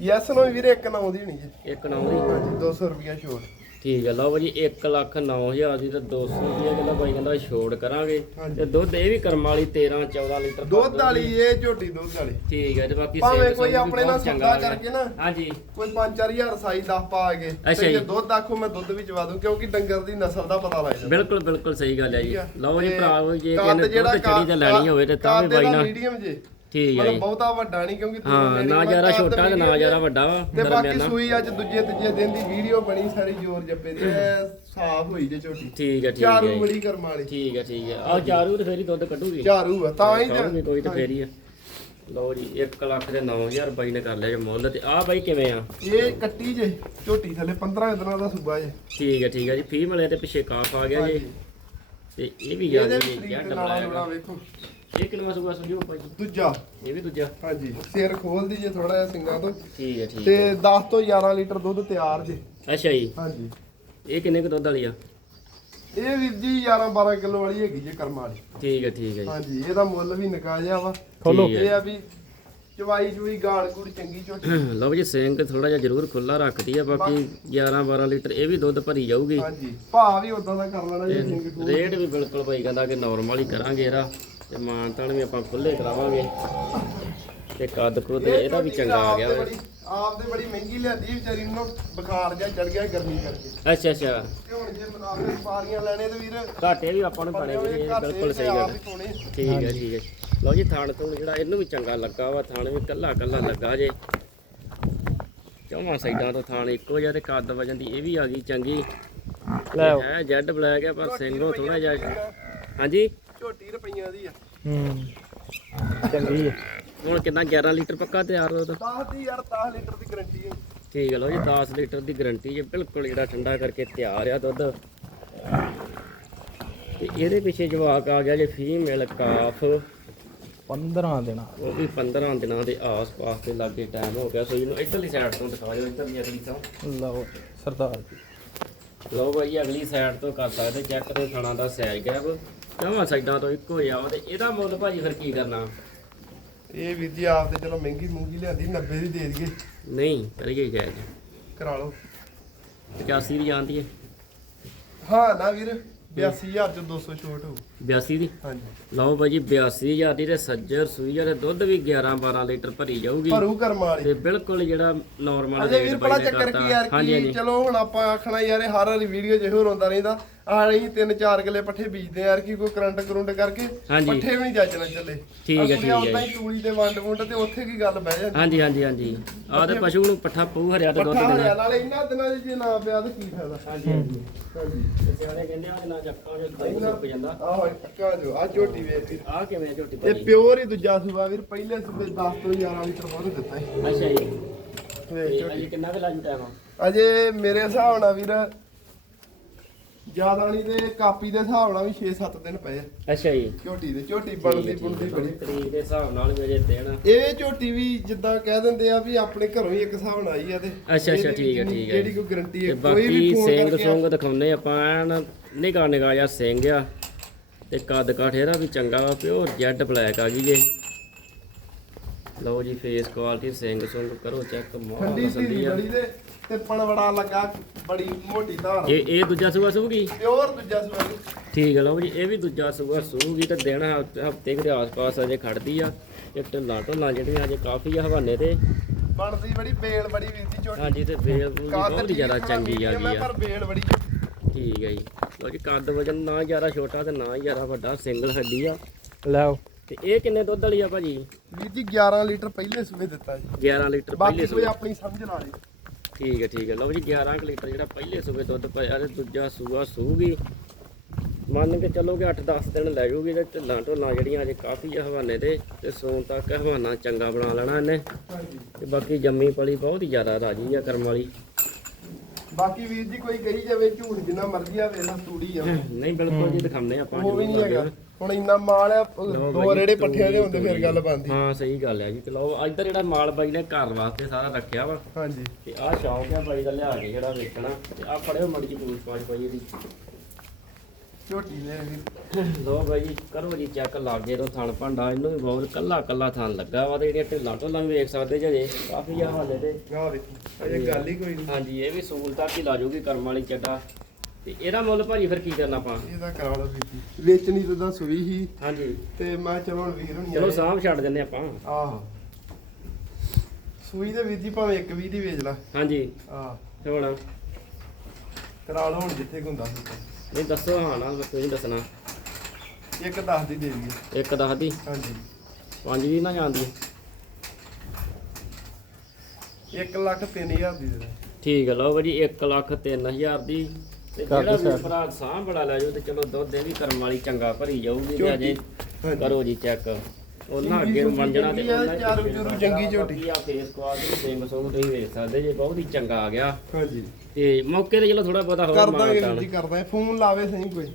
ਯੈਸ ਨੋ ਵੀਰੇ ਇੱਕ ਨਾ ਆਉਂਦੀ ਹੋਣੀ ਜੀ ਇੱਕ ਨੌ ਦੀ। ਹਾਂਜੀ 200 ਰੁਪਿਆ ਛੋੜ ਠੀਕ ਹੈ ਲਓ ਜੀ 1 ਲੱਖ 9000 ਦੀ ਤੇ 200 ਦੀ ਇਹ ਕਹਿੰਦਾ ਭਾਈ ਕਹਿੰਦਾ ਛੋੜ ਕਰਾਂਗੇ। ਤੇ ਦੁੱਧ ਇਹ ਵੀ ਕਰਮ ਵਾਲੀ 13 14 ਲੀਟਰ ਦੁੱਧ ਵਾਲੀ ਇਹ ਝੋਟੀ ਦੁੱਧ ਵਾਲੀ। ਠੀਕ ਹੈ ਤੇ ਬਾਕੀ ਭਾਵੇਂ ਕੋਈ ਆਪਣੇ ਨਾਲ ਸੌਦਾ ਕਰਕੇ ਨਾ ਹਾਂਜੀ। ਕੋਈ 5-4000 ਸਾਈ 10 ਪਾ ਕੇ ਤੇ ਜੇ। ਦੁੱਧ ਆਖੋ ਮੈਂ ਦੁੱਧ ਵੀ ਚਵਾ ਦੂੰ ਕਿਉਂਕਿ ਡੰਗਰ ਦੀ ਨਸਲ ਦਾ ਪਤਾ ਲੱਗ ਜਾਂਦਾ। ਬਿਲਕੁਲ ਬਿਲਕੁਲ ਸਹੀ ਗੱਲ ਹੈ ਜੀ। ਲਓ ਜੀ ਭਰਾ ਜੇ ਜਿਹੜਾ ਦੁੱਧ ਚੜੀ ਤੇ ਲੈਣੀ ਹੋਵੇ ਤੇ ਤਾਂ ਵੀ ਬਾਈ ਨਾਲ ਮੀਡੀਅਮ ਜੇ। ਠੀਕ ਹੈ ਮਤਲਬ ਬਹੁਤਾ ਵੱਡਾ ਨਹੀਂ ਕਿਉਂਕਿ ਹਾਂ ਨਾ ਉਮਰ ਜ਼ਿਆਦਾ ਛੋਟਾ ਤੇ ਨਾ ਜ਼ਿਆਦਾ। ਵੱਡਾ ਵਾ ਤੇ ਬਾਕੀ ਦਰਮਿਆਨਾ ਸੂਈ ਅੱਜ ਦੂਜੇ ਤੀਜੇ ਦਿਨ ਦੀ ਵੀਡੀਓ ਬਣੀ ਸਾਰੀ ਜ਼ੋਰ ਜੱਪੇ ਦੀ। ਐ ਸਾਫ਼ ਹੋਈ ਜੇ ਝੋਟੀ ਠੀਕ ਹੈ ਠੀਕ ਚਾਰੂ ਹੈ ਜੀ। ਬੜੀ ਕਰਮ ਵਾਲੀ। ਠੀਕ ਹੈ ਠੀਕ ਹੈ। ਆਹ ਚਾਰੂ ਤੇ ਫੇਰੀ ਦੁੱਧ ਕੱਢੂਗੀ। ਚਾਰੂ ਆ ਤਾਂ ਹੀ ਤਾਂ- ਕਹੂਗੀ ਕੋਈ ਤੇ ਫੇਰੀ ਆ। ਲਓ ਜੀ 1 ਲੱਖ ਦੇ 9000 ਬਾਈ ਨੇ ਕਰ ਲਿਆ ਜੇ ਮੁੱਲ ਤੇ। ਆਹ ਬਾਈ ਕਿਵੇਂ ਆ? ਇਹ ਕੱਟੀ ਜੇ ਝੋਟੀ ਥੱਲੇ 15 ਦਿਨਾਂ ਦਾ ਸੂਬਾ ਜੇ। ਠੀਕ ਹੈ ਠੀਕ ਹੈ ਜੀ। ਫੀਮੇਲ ਤੇ ਪਿੱਛੇ ਕਾਫ ਆ ਗਿਆ ਜੀ। ਤੇ ਇਹ ਵੀ ਗਿਆ ਇਹਦੇ ਜੀ ਨੂਲਾ ਵੇਖੋ। ਇਹ ਕਿੰਨਾ ਸੂਆ ਸੁਣਿਓ ਭਾਈ ਦੂਜਾ। ਇਹ ਵੀ ਦੂਜਾ। ਹਾਂਜੀ। ਸਿਰ ਖੋਲਦੀ ਜੇ ਥੋੜਾ ਜਿਹਾ ਸਿੰਗਾਂ ਤੋਂ। ਠੀਕ ਹੈ ਠੀਕ ਤੇ ਹੈ। 10 ਤੋਂ 11 ਲੀਟਰ ਦੁੱਧ ਤਿਆਰ ਜੇ। ਅੱਛਾ ਜੀ। ਹਾਂਜੀ। ਇਹ ਕਿੰਨੇ ਕੁ ਦੁੱਧ ਵਾਲੀ ਆ? ਇਹ ਵੀਰ ਜੀ 11 12 ਕਿਲੋ ਵਾਲੀ ਹੈਗੀ ਜੇ ਕਰਮ ਵਾਲੀ। ਠੀਕ ਹੈ ਠੀਕ ਹੈ ਜੀ। ਹਾਂਜੀ ਇਹਦਾ ਮੁੱਲ ਵੀ ਨਿਕਾ ਜਿਹਾ ਵਾ। ਖੋਲੋ। ਠੀਕ ਹੈ। ਇਹ ਆ ਵੀ ਚਵਾਈ ਚੁਈ ਗਾਲ ਗੂੜ ਚੰਗੀ ਝੋਟੀ ਲਓ ਜੀ ਸਿੰਘ ਥੋੜਾ ਜਿਹਾ ਜ਼ਰੂਰ ਖੁੱਲਾ ਰੱਖਦੀ ਆ ਬਾਕੀ 11 12 ਲੀਟਰ ਇਹ ਵੀ ਦੁੱਧ ਭਰੀ ਜਾਊਗੀ। ਹਾਂਜੀ ਭਾਅ ਵੀ ਉਦਾਂ ਦਾ ਕਰ ਲੈਣਾ ਜੀ ਸਿੰਘ ਕੋਲ ਰੇਟ ਵੀ ਬਿਲਕੁਲ ਭਾਈ ਕਹਿੰਦਾ ਕਿ ਨਾਰਮਲ ਹੀ ਕਰਾਂਗੇ ਇਹਦਾ। ਤੇ ਮਾਨਤਾਨ ਵੀ ਆਪਾਂ ਖੁੱਲੇ ਕਰਾਵਾਂਗੇ। ਤੇ ਕੱਦ ਕੁਦ ਇਹਦਾ ਵੀ ਚੰਗਾ ਆ ਗਿਆ। ਆਪ ਤੇ ਬੜੀ ਮਹਿੰਗੀ ਲਿਆਂਦੀ ਵਿਚਾਰੀ ਨੂੰ ਬੁਖਾਰ ਜਿਹਾ ਚੜ ਗਿਆ ਗਰਮੀ ਕਰਕੇ। ਅੱਛਾ ਅੱਛਾ। ਤੇ ਹੁਣ ਜੇ ਆਪਣੇ ਸਵਾਰੀਆਂ ਲੈਣੇ ਤੇ ਵੀਰ। ਘਾਟੇ ਵੀ ਆਪਾਂ ਨੂੰ ਪਾਣੇ ਵੀ ਬਿਲਕੁਲ ਸਹੀ ਗੱਲ। ਠੀਕ ਹੈ ਠੀਕ ਹੈ। ਲਓ ਜੀ ਥਾਣ ਤੋਂ ਜਿਹੜਾ ਇਹਨੂੰ ਵੀ ਚੰਗਾ ਲੱਗਾ ਵਾ ਥਾਣ ਵੀ ਕੱਲਾ ਕੱਲਾ ਲੱਗਾ ਜੇ। ਚੌਵਾਂ ਸਾਈਡਾਂ ਤੋਂ ਥਾਣ ਇੱਕੋ ਜਿਹਾ ਤੇ ਕੱਦ ਵਜਨ ਦੀ ਇਹ ਵੀ ਆ ਗਈ ਚੰਗੀ। ਲੈ। ਹੈ ਜੈਡ ਬਲੈਕ ਹੈ ਪਰ ਸਿੰਘੋਂ ਥੋੜਾ ਜਿਹਾ ਹਾਂਜੀ? ਝੋਟੀ ਰੁਪਈਆਂ ਦੀ ਆ। ਹੂੰ। ਚੰਗੀ ਹੈ ਹੁਣ ਕਿੰਨਾ 11 ਲੀਟਰ ਪੱਕਾ ਤਿਆਰ ਹੋ ਤਾਂ 10 ਦੀ ਯਾਰ 10 ਲੀਟਰ ਦੀ ਗਾਰੰਟੀ ਹੈ ਠੀਕ ਹੈ ਲਓ ਜੀ 10 ਲੀਟਰ ਦੀ ਗਾਰੰਟੀ ਜੇ ਬਿਲਕੁਲ ਜਿਹੜਾ ਠੰਡਾ ਕਰਕੇ ਤਿਆਰ ਆ ਦੁੱਧ। ਤੇ ਇਹਦੇ ਪਿੱਛੇ ਜਵਾਕ ਆ ਗਿਆ ਜੇ ਫੀਮੇਲ ਕਾਫ 15 ਦਿਨਾਂ। ਉਹ ਵੀ 15 ਦਿਨਾਂ ਦੇ ਆਸ-ਪਾਸ ਦੇ ਲਾਗੇ ਟਾਈਮ ਹੋ ਗਿਆ। ਸੋ ਇਹਨੂੰ ਇੱਧਰਲੀ ਸਾਈਡ ਤੋਂ ਦਿਖਾਓ ਇੱਧਰਲੀ ਅਗਲੀ ਤੋਂ ਲਓ ਸਰਦਾਰ ਜੀ। ਲਓ ਭਾਈ ਅਗਲੀ ਸਾਈਡ ਤੋਂ ਕਰ ਸਕਦੇ ਚੈੱਕ ਤੇ ਥਣਾ ਦਾ ਸਾਈਜ਼ ਗੈਪ ਦੋਵਾਂ ਸਾਈਡਾਂ ਤੋਂ ਇੱਕੋ ਹੀ ਆ ਤੇ ਇਹਦਾ ਮੁੱਲ ਭਾਜੀ ਫਿਰ ਕੀ ਕਰਨਾ? ਇਹ ਵੀਰ ਜੀ ਆਪ ਤੇ ਚਲੋ ਮਹਿੰਗੀ ਮੂੰਗੀ ਲਿਆਂਦੀ 90 ਦੀ ਦੇ ਦਈਏ। ਨਹੀਂ ਕਰੀਏ ਜਾਇਜ਼। ਕਰਾ ਲਓ। 85 ਦੀ ਜਾਂਦੀ ਹੈ ਹਾਂ ਨਾ ਵੀਰ 82000 ਚ 200 ਛੋਟ ਹੋਊ। 82 ਦੀ? ਹਾਂਜੀ। ਲਓ ਭਾਜੀ 82000 ਦੀ ਤੇ ਸੱਜਰ ਸੂਈ ਤੇ ਦੁੱਧ ਵੀ 11 12 ਲੀਟਰ ਭਰੀ ਜਾਊਗੀ। ਭਰੂ ਕਰਮ ਵਾਲੀ। ਤੇ ਬਿਲਕੁਲ ਜਿਹੜਾ ਨਾਰਮਲ ਅਜੇ ਵੀਰ ਬੜਾ ਚੱਕਰ ਕੀ ਯਾਰ ਹਾਂਜੀ ਕੀ ਚਲੋ ਹੁਣ ਆਪਾਂ ਆਖਣਾ ਯਾਰ ਇਹ ਹਰ ਵਾਲੀ ਵੀਡੀਓ ਜਿਹੋ ਰੋਂਦਾ ਰਹਿੰਦਾ। ਆ ਅਸੀਂ ਤਿੰਨ ਚਾਰ ਕਿਲੇ ਪੱਠੇ ਬੀਜਦੇ ਆ ਯਾਰ ਕੀ ਕੋਈ ਕਰੰਟ ਕਰੰਟ ਕਰਕੇ। ਪੱਠੇ ਵੀ ਨਹੀਂ ਚੱਜਣਾ ਚੱਲੇ। ਠੀਕ ਹੈ, ਠੀਕ ਹੈ। ਉਦਾਂ ਹੀ ਤੂੜੀ ਦੇ ਵੰਡ ਵੁੰਡ ਤੇ ਉੱਥੇ ਕੀ ਗੱਲ ਬਹਿ ਜਾਂਦੀ? ਹਾਂਜੀ ਹਾਂਜੀ ਹਾਂਜੀ। ਆਹ ਤੇ ਪਸ਼ੂ ਨੂੰ ਪੱਠਾ ਪਊ ਹਰਿਆ ਤੇ ਦੁੱਧ ਪੱਠਾ ਦੇਣਾ। ਹਰਿਆ ਨਾਲੇ ਇਹਨਾਂ ਦਿਨਾਂ ਜੇ ਨਾ ਪਿਆ ਤਾਂ ਕੀ ਫਾਇਦਾ? ਹਾਂਜੀ ਹਾਂਜੀ। ਤੇ ਸਿਆਣੇ ਕਹਿੰਦੇ ਆ ਨਾ ਜੱਕਾਂ ਜੇ ਦੁੱਧ ਸੁੱਕ ਜਾਂਦਾ। ਆਹੋ ਪੱਕਾ ਜੋ ਆ ਝੋਟੀ ਵੇਖ ਵੀਰ। ਆਹ ਕਿਵੇਂ ਆ ਝੋਟੀ ਇਹ ਪਿਓਰ ਹੀ ਦੂਜਾ ਸੂਬਾ ਵੀਰ ਪਹਿਲੇ ਸੂਬੇ 10 ਤੋਂ 11 ਲੀਟਰ ਦੁੱਧ ਦਿੱਤਾ ਸੀ। ਅੱਛਾ ਜੀ। ਤੇ ਝੋਟੀ। ਅਜੇ ਕਿੰਨਾ ਕੁ ਲਾਜੂ ਟਾਈਮ ਅਜੇ ਮੇਰੇ ਹਿਸਾਬ ਨਾਲ ਵੀਰ ਜ਼ਿਆਦਾ ਨਹੀਂ ਤੇ ਕਾਪੀ ਦੇ ਹਿਸਾਬ ਨਾਲ ਵੀ 6-7 ਦਿਨ ਪਏ ਆ। ਅੱਛਾ ਜੀ। ਝੋਟੀ ਦੇ ਝੋਟੀ ਬਣਦੀ ਬੁਣਦੀ ਬੜੀ। ਤਰੀਕ ਦੇ ਹਿਸਾਬ ਨਾਲ ਮੇਰੇ ਦੇਣ ਇਹ ਝੋਟੀ ਵੀ ਜਿੱਦਾਂ ਕਹਿ ਦਿੰਦੇ ਆ ਵੀ ਆਪਣੇ ਘਰੋਂ ਹੀ ਇੱਕ ਹਿਸਾਬ ਨਾਲ ਆਈ ਆ ਤੇ ਅੱਛਾ, ਅੱਛਾ, ਠੀਕ ਹੈ, ਠੀਕ ਹੈ। ਜਿਹੜੀ ਕੋਈ ਗਾਰੰਟੀ ਹੈ ਕੋਈ ਵੀ ਫੋਨ ਸਿੰਘ ਸੁੰਗ ਦਿਖਾਉਨੇ ਆਪਾਂ ਐਨ ਨਿਗਾ ਨਿਗਾ ਜਾਂ ਸਿੰਘ ਆ ਤੇ ਕੱਦ ਕਾਠ ਇਹਦਾ ਵੀ ਚੰਗਾ ਵਾ ਪਿਓਰ ਜੈਡ ਬਲੈਕ ਆ ਗਈ ਜੇ ਲਓ ਜੀ ਫੇਸ ਕੁਆਲਿਟੀ ਸਿੰਘ ਸੁੰਗ ਕਰੋ ਚੈੱਕ ਸੀ ਸੰਦੀ ਆ। ਬੜੀ ਦੇ ਤੇ ਪਣ ਬੜਾ ਲੱਗਾ ਬੜੀ ਮੋਟੀ ਧਾਰ। ਇਹ ਇਹ ਦੂਜਾ ਸੂਆ ਸੂਗੀ? ਪਿਓਰ ਦੂਜਾ ਸਵਾਲ ਠੀਕ ਹੈ ਲਓ ਜੀ ਇਹ ਵੀ ਦੂਜਾ ਸੂਆ ਸੂਗੀ ਤੇ ਦਿਨ ਹਫ਼ਤੇ ਦੇ ਆਸ-ਪਾਸ ਅਜੇ ਖੜਦੀ ਆ। ਇਹ ਢਿੱਲਾਂ ਢੋਲਾਂ ਜਿਹੜੀਆਂ ਅਜੇ ਕਾਫੀ ਆ ਹਵਾਨੇ ਤੇ। ਬਣਦੀ ਬੜੀ ਬੇਲ ਬੜੀ ਵੀਰ ਦੀ ਝੋਟੀ ਹਾਂਜੀ ਤੇ ਬੇਲ ਬੂਲ ਵੀ ਕੱਦ ਬਹੁਤ ਜ਼ਿਆਦਾ ਚੰਗੀ ਆ ਗਈ ਆ। ਪਰ ਬੇਲ ਬੜੀ ਠੀਕ ਹੈ ਜੀ। ਲਓ ਜੀ ਕੱਦ ਵਜਨ ਨਾ ਜ਼ਿਆਦਾ ਛੋਟਾ ਤੇ ਨਾ ਜ਼ਿਆਦਾ ਵੱਡਾ ਸਿੰਗਲ ਹੱਡੀ ਆ। ਲਓ। ਤੇ ਇਹ ਕਿੰਨੇ ਦੁੱਧ ਵਾਲੀ ਆ ਭਾਜੀ? ਵੀਰ ਜੀ 11 ਲੀਟਰ ਪਹਿਲੇ ਸੂਬੇ ਦਿੱਤਾ ਜੀ। 11 ਲੀਟਰ ਪਹਿਲੇ ਬਾਕੀ ਸੂਏ। ਆਪਣੀ ਸਮਝ ਲਾ ਲਈ ਠੀਕ ਹੈ ਠੀਕ ਹੈ। ਲਓ ਜੀ 11 ਕੁ ਲੀਟਰ ਜਿਹੜਾ ਪਹਿਲੇ ਸੂਏ ਦੁੱਧ ਪਾਇਆ ਤੇ ਦੂਜਾ ਸੂਆ ਸੂਗੀ। ਮੰਨ ਕੇ ਚੱਲੋਗੇ 8-10 ਦਿਨ ਲੈ ਜੂਗੀ ਤੇ ਢਿੱਲਾਂ ਢੋਲਾਂ ਜਿਹੜੀਆਂ ਅਜੇ ਕਾਫੀ ਆ ਹਵਾਨੇ ਦੇ ਤੇ ਸੂਣ ਤੱਕ ਹਵਾਨਾ ਚੰਗਾ ਬਣਾ ਲੈਣਾ ਇਹਨੇ। ਤੇ ਬਾਕੀ ਜੰਮੀ ਪਲੀ ਬਹੁਤ ਹੀ ਜ਼ਿਆਦਾ ਰਾਜੀ ਆ ਕਰਮ ਵਾਲੀ। ਬਾਕੀ ਵੀਰ ਜੀ ਕੋਈ ਕਹੀ ਜਾਵੇ ਝੂਠ ਜਿੰਨਾ ਮਰਜ਼ੀ ਆ ਵੇਲਾ ਤੂੜੀ ਆ। ਨਹੀਂ ਬਿਲਕੁਲ ਜੀ ਦਿਖਾਉਂਦੇ ਆਪਾਂ ਉਹ ਵੀ ਜ਼ਰੂਰ ਨਹੀਂ ਹੈਗਾ। ਹੁਣ ਇੰਨਾ ਮਾਲ ਆ ਦੋ ਬਾਈ, ਰੇੜੇ ਪੱਠਿਆਂ ਦੇ ਹੁੰਦੇ ਫਿਰ। ਗੱਲ ਬਣਦੀ। ਹਾਂ ਸਹੀ ਗੱਲ ਹੈ ਜੀ। ਤੇ ਲਓ ਇੱਧਰ ਜਿਹੜਾ ਮਾਲ ਬਾਈ ਨੇ ਘਰ ਵਾਸਤੇ ਸਾਰਾ ਰੱਖਿਆ ਵਾ। ਹਾਂਜੀ। ਤੇ ਆਹ ਸ਼ੌਂਕ ਆ ਬਾਈ ਦਾ ਲਿਆ ਕੇ ਜਿਹੜਾ ਵੇਚਣਾ। ਤੇ ਆਹ ਫੜਿਓ ਮੜੀ ਜੀ ਪੂਛ ਪਾਛ ਪਾਈ ਇਹਦੀ। ਝੋਟੀ ਵੀ ਲੋ ਬਾਈ ਜੀ ਕਰੋ ਜੀ ਚੈੱਕ ਲਾਗੇ ਤੋਂ ਥਣ ਭਾਂਡਾ। ਇਹਨੂੰ ਵੀ ਬਹੁਤ ਕੱਲਾ ਕੱਲਾ ਥਣ ਲੱਗਾ ਵਾ ਤੇ ਜਿਹੜੀਆਂ ਢਿੱਲਾਂ ਢੋਲਾਂ ਵੀ ਵੇਖ ਸਕਦੇ ਜੇ ਕਾਫੀ ਆ ਹਾਲੇ ਤੇ। ਆ ਵੇਖੀ ਅਜੇ ਗੱਲ ਹੀ ਕੋਈ ਨਹੀਂ। ਹਾਂਜੀ ਇਹ ਵੀ ਸਹੂਲਤਾਂ ਕੀ ਲਾ ਜੂਗੀ ਕਰਮ ਵਾਲੀ ਚੱਡਾ। ਤੇ ਇਹਦਾ ਮੁੱਲ ਭਾਜੀ ਫਿਰ ਕੀ ਕਰਨਾ ਆਪਾਂ? ਇਹਦਾ ਕਰਾ ਲਓ ਵੀਰ ਜੀ ਵੇਚਣੀ ਤਾਂ ਤਾਂ ਸੂਈ ਹੀ। ਹਾਂਜੀ। ਤੇ ਮੈਂ ਚਲੋ ਹੁਣ ਵੀਰ ਹੁਣੀ ਚਲੋ। ਸਾਂਭ ਛੱਡ ਦਿੰਦੇ ਆਪਾਂ। ਆਹੋ। ਸੂਈ ਦੇ ਵੀਰ ਜੀ ਭਾਵੇਂ ਇੱਕ ਵੀ ਦੀ ਵੇਚ ਲੈ। ਹਾਂਜੀ। ਆਹ। ਤੇ ਹੁਣ? ਕਰਾ ਲਓ ਹੁਣ ਜਿੱਥੇ ਹੁੰਦਾ ਨਹੀਂ ਦੱਸੋ ਹਾਂ ਨਾ ਤੁਸੀਂ ਦੱਸਣਾ। ਇੱਕ 10 ਦੀ ਦੇ ਦਈਏ। ਇੱਕ ਦਸ ਦੀ? ਹਾਂਜੀ। ਪੰਜ ਦੀ ਨਾ ਜਾਂਦੀ। 1 ਲੱਖ 3000 ਦੀ ਦੇ ਠੀਕ ਹੈ ਲਓ ਬਾਈ 1 ਲੱਖ 3000 ਦੀ। ਤੇ ਜਿਹੜਾ ਦਿਓ ਵੀ ਭਰਾ ਸਾਂਭ ਬੜਾ ਲੈ ਜਾਓ ਤੇ ਚਲੋ ਦੁੱਧ ਇਹ ਵੀ ਕਰਮ ਵਾਲੀ ਚੰਗਾ ਭਰੀ ਜਾਊਗੀ ਤੇ ਅਜੇ ਹਾਂਜੀ। ਕਰੋ ਜੀ ਚੈੱਕ। ਉਹਨਾਂ ਅੱਗੇ ਨੂੰ ਮੰਜਣਾ ਤੇ ਚੰਗੀ ਆ, ਉਹਨਾਂ ਹੀ ਚਾਰੂ ਚੂਰੂ ਚੰਗੀ ਝੋਟੀ। ਬਾਕੀ ਆ ਫੇਸ ਕੁਆਲਿਟੀ ਸਿੰਘ ਸੁੰਗ ਤੁਸੀਂ ਵੇਖ ਸਕਦੇ ਜੇ ਬਹੁਤ ਹੀ ਚੰਗਾ ਆ ਗਿਆ। ਹਾਂਜੀ। ਤੇ ਮੌਕੇ ਤੇ ਚਲੋ ਥੋੜਾ ਬਹੁਤਾ ਹੋਰ ਕਰ ਦਾਂਗੇ ਮਾਨਤਾਨ ਵੀਰ ਜੀ ਕਰਦਾ ਫੋਨ ਲਾਵੇ ਸਹੀ ਕੋਈ।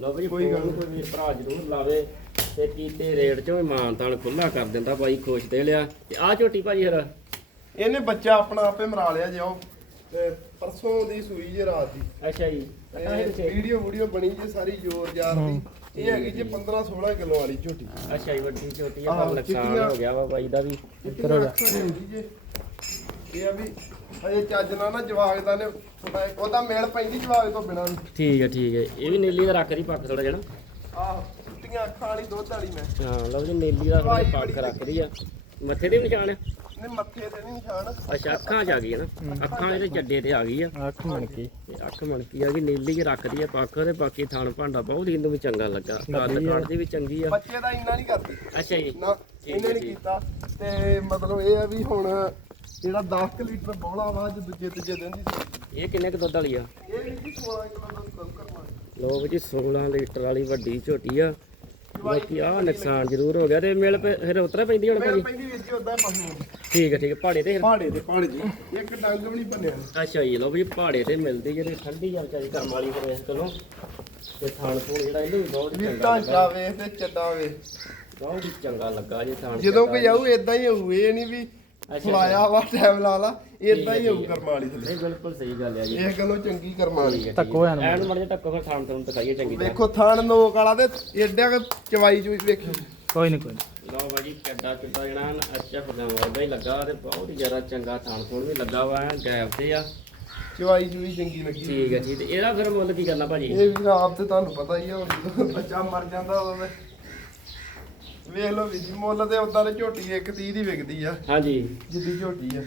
ਲਓ ਬਈ ਕੋਈ ਕੋਈ ਗੱਲ ਗੱਲ ਕੋਈ ਵੀਰ ਭਰਾ ਜ਼ਰੂਰ ਲਾਵੇ ਤੇ ਕੀਤੇ ਰੇਟ ਚੋਂ ਵੀ ਮਾਨਤਾਨ ਖੁੱਲਾ ਕਰ ਦਿੰਦਾ ਖੁਸ਼ ਦੇ ਲਿਆ। ਤੇ ਆ ਝੋਟੀ ਭਾਜੀ ਇਹਨੇ ਬੱਚਾ ਆਪਣਾ ਆਪੇ ਮਰਾ ਲਿਆ ਜੇ ਉਹ। ਤੇ ਪਰਸੋਂ ਦੀ ਸੂਈ ਜੇ ਰਾਤ ਦੀ। ਅੱਛਾ ਜੀ। ਹੈ? ਵੀਡੀਓ ਵੀਡੀਓ ਬਣੀ ਜੇ ਸਾਰੀ ਜ਼ੋਰ ਜ਼ਾਰ ਦੀ। ਇਹ ਹੈਗੀ ਜੇ 15 16 ਕਿਲੋ ਵਾਲੀ ਝੋਟੀ। ਅੱਛਾ ਜੀ ਵੱਡੀ ਝੋਟੀ ਆ ਪਰ ਨੁਕਸਾਨ ਹੋ ਗਿਆ ਵਾ ਬਾਈ ਦਾ ਵੀ। ਕਰੋ ਜੇ। ਇਹ ਆ ਵੀ ਅਜੇ ਚੱਜ ਨਾਲ ਨਾ ਜਵਾਗ ਦਾ ਨੇ ਉਹਦਾ ਮੇਲ ਪੈਂਦੀ ਜਵਾਗ ਤੋਂ ਬਿਨਾਂ ਠੀਕ ਹੈ ਠੀਕ ਹੈ ਇਹ ਵੀ ਨੀਲੀ ਦਾ ਰੱਖਦੀ ਪੱਕ ਥੋੜਾ ਜਣਾ ਆਹ ਟੁੱਟੀਆਂ ਅੱਖਾਂ ਵਾਲੀ ਦੁੱਧ ਵਾਲੀ ਮੈਂ। ਹਾਂ ਲਓ ਜੀ ਨੀਲੀ ਦਾ ਪੱਕ ਰੱਖਦੀ ਆ। ਮੱਥੇ ਦੇ ਨਿਸ਼ਾਨ ਆ? ਨੇ ਮੱਥੇ ਤੇ ਨਹੀਂ ਨਿਸ਼ਾਨ ਅੱਛਾ ਅੱਖਾਂ ਚ ਆ ਗਈ ਹੈ ਨਾ। ਅੱਖਾਂ ਇਹਦੇ ਜੱਡੇ ਤੇ ਆ ਗਈ ਆ। ਅੱਖ ਮਣਕੀ। ਤੇ ਅੱਖ ਮਣਕੀ ਆ ਗਈ ਨੀਲੀ ਚ ਰੱਖਦੀ ਆ ਪੱਖ ਤੇ ਬਾਕੀ ਥਣ ਭਾਂਡਾ ਬਹੁਤ ਹੀ ਇਹਨੂੰ ਵੀ ਚੰਗਾ ਲੱਗਾ। ਕੱਦ ਕਾਠ ਦੀ ਵੀ ਚੰਗੀ ਆ। ਬੱਚੇ ਦਾ ਇੰਨਾ ਨਹੀਂ ਕਰਦੀ। ਅੱਛਾ ਜੀ। ਨਾ ਠੀਕ ਇਹਨੇ ਹੈ, ਨਹੀਂ ਠੀਕ। ਕੀਤਾ। ਤੇ ਮਤਲਬ ਇਹ ਆ ਵੀ ਹੁਣ ਜਿਹੜਾ 10 ਲੀਟਰ ਬੋਲਾ ਵਾ ਅੱਜ ਦੂਜੇ ਤੀਜੇ ਦਿਨ ਦੀ ਸੀ। ਇਹ ਕਿੰਨੇ ਕੁ ਦੁੱਧ ਵਾਲੀ ਆ? ਇਹ ਵੀ ਜੀ 16 ਕਿਲੋ ਦਾ ਦੁੱਧ ਕਰਨਾ। ਲੋ ਜੀ 16 ਲੀਟਰ ਵਾਲੀ ਵੱਡੀ ਝੋਟੀ ਆ। ਬਾਕੀ ਆਹ ਨੁਕਸਾਨ ਜ਼ਰੂਰ ਹੋ ਗਿਆ ਤੇ ਮਿਲ ਪੇ- ਫਿਰ ਉਤਰਾ ਪੈਂਦੀ ਹੁਣ ਭਾਜੀ? ਪੈਂਦੀ ਵੀਰ ਜੀ ਉਦਾਂ ਨੂੰ। ਠੀਕ ਹੈ ਠੀਕ ਹੈ ਪਹਾੜੇ ਤੇ ਫਿਰ। ਪਹਾੜੇ ਤੇ ਪਹਾੜੇ ਜੀ। ਇੱਕ ਡੰਗ ਵੀ ਨਹੀਂ ਭੰਨਿਆ। ਅੱਛਾ ਜੀ ਲੋ ਵੀ ਪਹਾੜੇ ਤੇ ਮਿਲਦੀ ਜਿਹੜੀ ਠੰਡੀ ਆ ਵਿਚਾਰੀ ਕਰਮ ਵਾਲੀ ਫਿਰ ਇਸ ਕੋਲੋਂ। ਤੇ ਥਾਣ ਥੂਣ ਜਿਹੜਾ ਇਹਨੂੰ ਵੀ ਬਹੁਤ ਵੀ ਚੰਗਾ ਢਾਂਚਾ ਲੱਗਾ। ਵੇਖ ਤੇ ਚੱਡਾ ਵੇਖ ਬਹੁਤ ਹੀ ਚੰਗਾ ਲੱਗਾ ਜੀ ਥਾਣ ਜਦੋਂ ਚੱਡਾ ਕੋਈ ਆਊ ਇਦਾਂ ਹੀ ਹੋਊ ਇਹ ਨਹੀਂ ਵੀ। ਫਲਾਇਆ ਵਾ ਟਾਈਮ ਲਾ ਲਾ। ਇਦਾਂ ਹੀ ਹੋਊ। ਕਰਮਾਂ ਵਾਲੀ ਥੱਲੇ ਨਹੀਂ ਬਿਲਕੁਲ ਸਹੀ ਗੱਲ ਹੈ ਜੀ। ਇਹ ਗੱਲੋਂ ਚੰਗੀ ਕਰਮਾਂ ਵਾਲੀ ਧੱਕੋ ਐਨ ਐਨ ਮੜ ਜਾ ਧੱਕੋ ਫਿਰ ਥਾਣ ਥੂਣ ਦਿਖਾਈਏ ਚੰਗੀ ਤਰ੍ਹਾਂ। ਵੇਖੋ ਥਾਣ ਨੋਕ ਵਾਲਾ ਤੇ ਏਡਾ ਕੁ ਚਵਾਈ ਚੂਈ ਵੇਖੋ। ਕੋਈ ਨਹੀਂ ਕੋਈ। ਲਓ ਬਾਜੀ ਕੱਡਾ ਕਿੱਡਾ ਜਿਹੜਾ ਨਾ ਅੱਛਾ ਫਗਾ ਵਰਗਾ ਹੀ ਲੱਗਾ ਤੇ ਬਹੁਤ ਹੀ ਜ਼ਿਆਦਾ ਚੰਗਾ ਥਾਣ ਥੂਣ ਵੀ ਲੱਗਾ ਵਾ ਗੈਪ ਤੇ ਆ। ਚਵਾਈ ਚੂਈ ਚੰਗੀ ਲੱਗੀ। ਠੀਕ ਹੈ ਠੀਕ ਤੇ ਇਹਦਾ ਫਿਰ ਮੁੱਲ ਕੀ ਕਰਨਾ ਭਾਜੀ? ਇਹ ਵੀ ਆਪ ਤੇ ਤੁਹਾਨੂੰ ਪਤਾ ਹੀ ਆ ਬੱਚਾ ਮਰ ਜਾਂਦਾ ਤੇ ਵੇਖ ਲਓ ਵੀ ਜੀ ਮੁੱਲ ਤੇ ਉਦਾਂ ਤੇ ਝੋਟੀ 130 ਦੀ ਵਿਕਦੀ ਆ। ਹਾਂਜੀ। ਜਿੱਦੀ ਝੋਟੀ ਆ।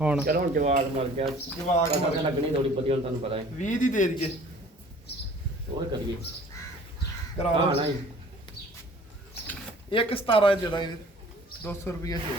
ਹੁਣ? ਚਲੋ ਹੁਣ ਜਵਾਬ ਮਰ ਗਿਆ। ਜਵਾਕ ਮਰ ਤਾਂ ਲੱਗਣੀ ਥੋੜੀ ਪਤੀ ਹੁਣ ਤੁਹਾਨੂੰ ਪਤਾ ਹੈ। 20 ਦੀ ਦੇ ਦਈਏ। ਹੋਰ ਕਰੀਏ। ਕਰਾ ਹਾਂ ਲਓ। ਨਹੀਂ ਇੱਕ 17 ਦੇ ਦਾਂਗੇ 200 ਰੁਪਏ ਛੋੜ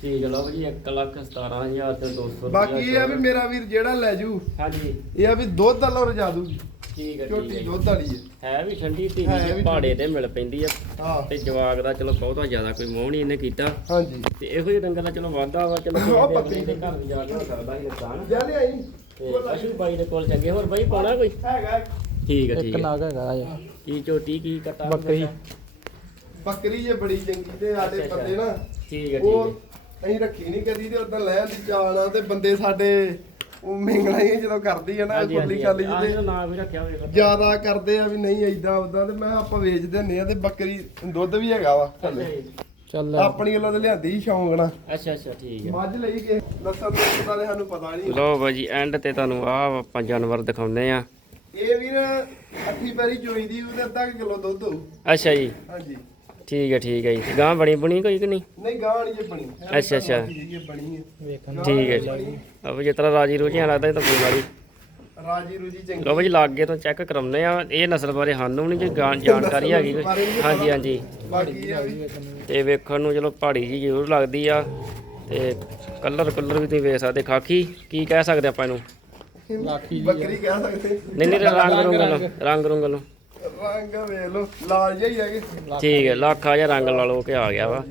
ਠੀਕ ਹੈ ਲਓ ਜੀ 1 ਲੱਖ 17000 ਤੇ 200 ਬਾਕੀ ਇਹ ਆ ਵੀ ਮੇਰਾ ਵੀਰ ਜਿਹੜਾ ਲੈ ਜੂ ਹਾਂਜੀ। ਇਹ ਆ ਵੀ ਦੁੱਧ ਵਾਲਾ ਰਜਾ ਦੂਗੀ ਠੀਕ ਹੈ ਠੀਕ ਝੋਟੀ ਹੈ ਦੁੱਧ ਵਾਲੀ ਹੈ ਵੀ ਠੰਡੀ ਹੈ ਵੀ ਧੀਰੀ ਪਹਾੜੇ ਤੇ ਮਿਲ ਪੈਂਦੀ ਆ। ਹੈ। ਹਾਂ ਤੇ ਜਵਾਗ ਦਾ ਚਲੋ ਬਹੁਤਾ ਜ਼ਿਆਦਾ ਕੋਈ ਮੋਹ ਨਹੀਂ ਇਹਨੇ ਕੀਤਾ। ਹਾਂਜੀ। ਤੇ ਇਹੋ ਜਿਹੇ ਡੰਗਰ ਦਾ ਚਲੋ ਵਾਧਾ ਵਾ ਚਲੋ ਉਹ ਕਿਸੇ ਦੇ ਬੱਕਰੀ ਅਗਲੇ ਦੇ। ਘਰ ਵੀ ਜਾ ਕੇ ਹੋ ਸਕਦਾ ਸੀ ਨੁਕਸਾਨ ਜਾ ਲਿਆਈ। ਤੇ ਪਸ਼ੂ ਬਾਈ ਦੇ ਕੋਲ ਚੰਗੇ ਹੋਰ ਬਾਈ ਪਾਉਣਾ ਕੋਈ? ਹੈਗਾ ਠੀਕ ਹੈ ਇੱਕ ਠੀਕ ਹੈ ਨਾਗ ਹੈਗਾ ਆ। ਜਾ ਕੀ ਝੋਟੀ ਕੀ ਕਟਾ ਬੱਕਰੀ। ਬੱਕਰੀ? ਜੇ ਬੜੀ ਚੰਗੀ ਤੇ ਸਾਡੇ ਅੱਛਾ, ਬੰਦੇ ਨਾ ਠੀਕ ਹੈ ਉਹ ਠੀਕ ਅਸੀਂ ਰੱਖੀ ਨਹੀਂ ਕਦੀ ਤੇ ਉਦਾਂ ਲੈ ਆਂਦੀ ਚਾਣਾ ਤੇ ਬੰਦੇ ਸਾਡੇ ਉਹ ਮਿੰਗਲਾਂ ਹੀ ਜਦੋਂ ਕਰਦੀ ਆ ਹੈ ਨਾ ਖੁੱਲੀ ਖਾਲੀ ਜਿਹਦੇ ਨਾਮ ਵੀ ਰੱਖਿਆ ਹੋਵੇ ਜ਼ਿਆਦਾ ਕਰਦੇ ਆ ਵੀ ਨਹੀਂ ਏਦਾਂ ਉਦਾਂ ਤੇ ਮੈਂ ਆਪਾਂ ਵੇਚਦੇ ਹੁੰਦੇ ਆ ਤੇ ਬੱਕਰੀ ਦੁੱਧ ਵੀ ਹੈਗਾ ਵਾ ਥੱਲੇ। ਚੱਲ ਆਪਣੀ ਵੱਲੋਂ ਤੇ ਲਿਆਂਦੀ ਸੀ ਸ਼ੌਂਕ ਨਾਲ। ਅੱਛਾ ਅੱਛਾ ਠੀਕ ਹੈ ਮੱਝ ਲਈ ਕੇ ਦੱਸਣ ਦੇ ਪਤਾ ਤੇ ਸਾਨੂੰ ਪਤਾ ਨਹੀਂ ਲੋ ਬਾਜੀ ਐਂਡ ਤੇ ਤੁਹਾਨੂੰ ਆਹ ਆਪਾਂ ਜਾਨਵਰ ਦਿਖਾਉਂਦੇ ਆ ਇਹ ਵੀਰ ਅੱਠੀ ਪੈਰੀ ਚੋਈ ਦੀ ਉਹਦੇ ਅੱਧਾ ਕਿਲੋ ਦੁੱਧ ਹੋਊ। ਅੱਛਾ ਜੀ। ਹਾਂਜੀ। ਠੀਕ ਹੈ ਠੀਕ ਹੈ ਜੀ। ਗਾਂ ਬਣੀ ਬਣੀ ਕੋਈ ਕਿ ਨਹੀਂ? ਨਹੀਂ ਗਾਂ ਨਹੀਂ ਜੇ ਬਣੀ। ਅੱਛਾ, ਅੱਛਾ। ਇਹ ਬਣੀ ਹੈ। ਵੇਖਣ ਠੀਕ ਹੈ ਜੀ। ਅਬ ਜਿਸ ਤਰ੍ਹਾਂ ਰਾਜੀ ਰੂਝੀਆਂ ਲੱਗਦਾ ਇਹ ਤਾਂ ਕੋਈ ਵਾਲੀ ਰਾਜੀ ਰੂਜੀ ਚੰਗੀ। ਲੋ ਬਾਜੀ ਲਾਗੇ ਤੋਂ ਚੈੱਕ ਕਰਾਉਂਦੇ ਆ ਇਹ ਨਸਲ ਬਾਰੇ ਸਾਨੂੰ ਨਹੀਂ ਜੀ ਗਾਂ- ਜਾਣਕਾਰੀ ਹੈਗੀ। ਕੋਈ। ਹਾਂਜੀ। ਹਾਂਜੀ ਤੇ ਵੇਖਣ ਨੂੰ ਚਲੋ ਪਹਾੜੀ ਜੀ ਜ਼ਰੂਰ ਲੱਗਦੀ ਆ। ਤੇ ਕਲਰ ਕਲਰ ਵੀ ਤੁਸੀਂ ਵੇਖ ਸਕਦੇ ਖਾਕੀ ਕੀ ਕਹਿ ਸਕਦੇ ਆਪਾਂ ਇਹਨੂੰ? ਲਾਖੀ ਜੀ ਬੱਕਰੀ ਕਹਿ ਸਕਦੇ ਨਹੀਂ ਨਹੀਂ ਰੰਗ ਰੁੰਗ ਰੰਗ ਰੁੰਗ ਨੂੰ ਰੰਗ ਵੇਖ ਲੋ ਲਾਲ ਜਿਹਾ ਹੀ ਹੈਗੇ ਠੀਕ ਹੈ ਲੱਖਾ ਜਿਹਾ ਰੰਗ ਲਾ ਲਓ ਕਿ ਆ ਗਿਆ ਵਾ।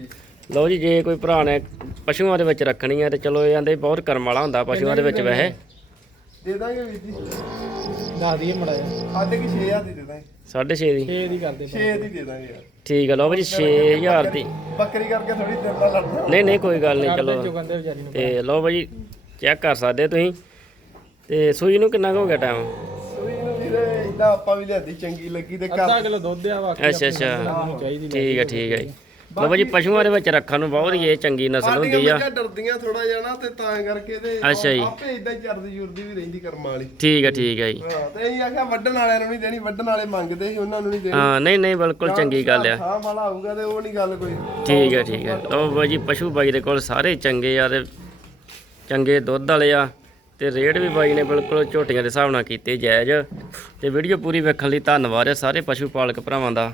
ਲਓ ਜੀ ਜੇ ਕੋਈ ਭਰਾ ਨੇ ਪਸ਼ੂਆਂ ਦੇ ਵਿੱਚ ਰੱਖਣੀ ਹੈ ਤੇ ਚਲੋ ਇਹ ਕਹਿੰਦੇ ਬਹੁਤ ਕਰਮ ਵਾਲਾ ਹੁੰਦਾ ਪਸ਼ੂਆਂ ਦੇ ਵਿੱਚ ਵੈਸੇ। ਦੇ ਦਾਂਗੇ ਵੀਰ ਜੀ। ਦੱਸ ਦਈਏ ਮੜਾ ਜਾ ਸਾਡੇ ਕੀ 6000 ਦੀ ਦੇ ਦਾਂਗੇ। 6.5 ਦੀ। 6 ਦੀ ਕਰਦੇ 6 ਦੀ ਦੇ ਦਾਂਗੇ ਯਾਰ। ਠੀਕ ਹੈ ਲਓ ਜੀ 6000 ਦੀ। ਬੱਕਰੀ ਕਰਕੇ ਥੋੜੀ ਨਹੀਂ ਨਹੀਂ ਕੋਈ ਗੱਲ ਨਹੀਂ ਚਲੋ। ਤੇ ਲਓ ਭਾਜੀ ਚੈੱਕ ਕਰ ਸਕਦੇ ਤੁਸੀਂ। ਤੇ ਸੂਈ ਨੂੰ ਕਿੰਨਾ ਕੁ ਹੋ ਗਿਆ ਟਾਈਮ ਇਦਾਂ ਆਪਾਂ ਵੀ ਲਿਆਂਦੀ ਚੰਗੀ ਲੱਗੀ ਤੇ ਅੱਧਾ ਘਰ ਕਿਲੋ ਦੁੱਧ ਆ ਬਾਕੀ ਅੱਛਾ, ਅੱਛਾ। ਬੰਦੇ ਨੂੰ ਚਾਹੀਦੀ ਠੀਕ ਹੈ ਠੀਕ ਹੈ ਜੀ। ਲਓ ਭਾਜੀ ਪਸ਼ੂਆਂ ਦੇ ਵਿੱਚ ਰੱਖਣ ਨੂੰ ਬਹੁਤ ਹੀ ਇਹ ਚੰਗੀ ਨਸਲ ਹੁੰਦੀ ਆ। ਡਰਦੀਆਂ ਥੋੜਾ ਜਿਹਾ ਨਾ ਤੇ ਤਾਂ ਕਰਕੇ ਤੇ ਅੱਛਾ ਜੀ। ਆਪੇ ਇਦਾਂ ਚਰਦੀ ਜੁਰਦੀ ਵੀ ਰਹਿੰਦੀ ਕਰਮਾਂ ਵਾਲੀ। ਠੀਕ ਹੈ ਠੀਕ ਹੈ ਜੀ। ਹਾਂ ਤੇ ਅਸੀਂ ਆਖਿਆ ਵੱਢਣ ਵਾਲਿਆਂ ਨੂੰ ਨਹੀਂ ਦੇਣੀ ਵੱਢਣ ਵਾਲੇ ਮੰਗਦੇ ਸੀ ਉਹਨਾਂ ਨੂੰ ਨਹੀਂ ਦੇਣੀ। ਹਾਂ ਨਹੀਂ ਨਹੀਂ ਬਿਲਕੁਲ ਚੰਗੀ ਗੱਲ ਆ। ਹਾਂ ਵਾਲਾ ਆਊਗਾ ਤੇ ਉਹ ਨਹੀਂ ਗੱਲ ਕੋਈ। ਠੀਕ ਹੈ ਠੀਕ ਹੈ ਲਓ ਭਾਜੀ ਪਸ਼ੂ ਬਾਈ ਦੇ ਕੋਲ ਸਾਰੇ ਚੰਗੇ ਆ ਤੇ ਚੰਗੇ ਦੁੱਧ ਵਾਲੇ ਆ। ਤੇ ਰੇਟ ਵੀ ਬਾਈ ਨੇ ਬਿਲਕੁਲ ਝੋਟੀਆਂ ਦੇ ਹਿਸਾਬ ਨਾਲ ਕੀਤੇ ਜਾਇਜ਼। ਤੇ ਵੀਡੀਓ ਪੂਰੀ ਵੇਖਣ ਲਈ ਧੰਨਵਾਦ ਹੈ ਸਾਰੇ ਪਸ਼ੂ ਪਾਲਕ ਭਰਾਵਾਂ ਦਾ।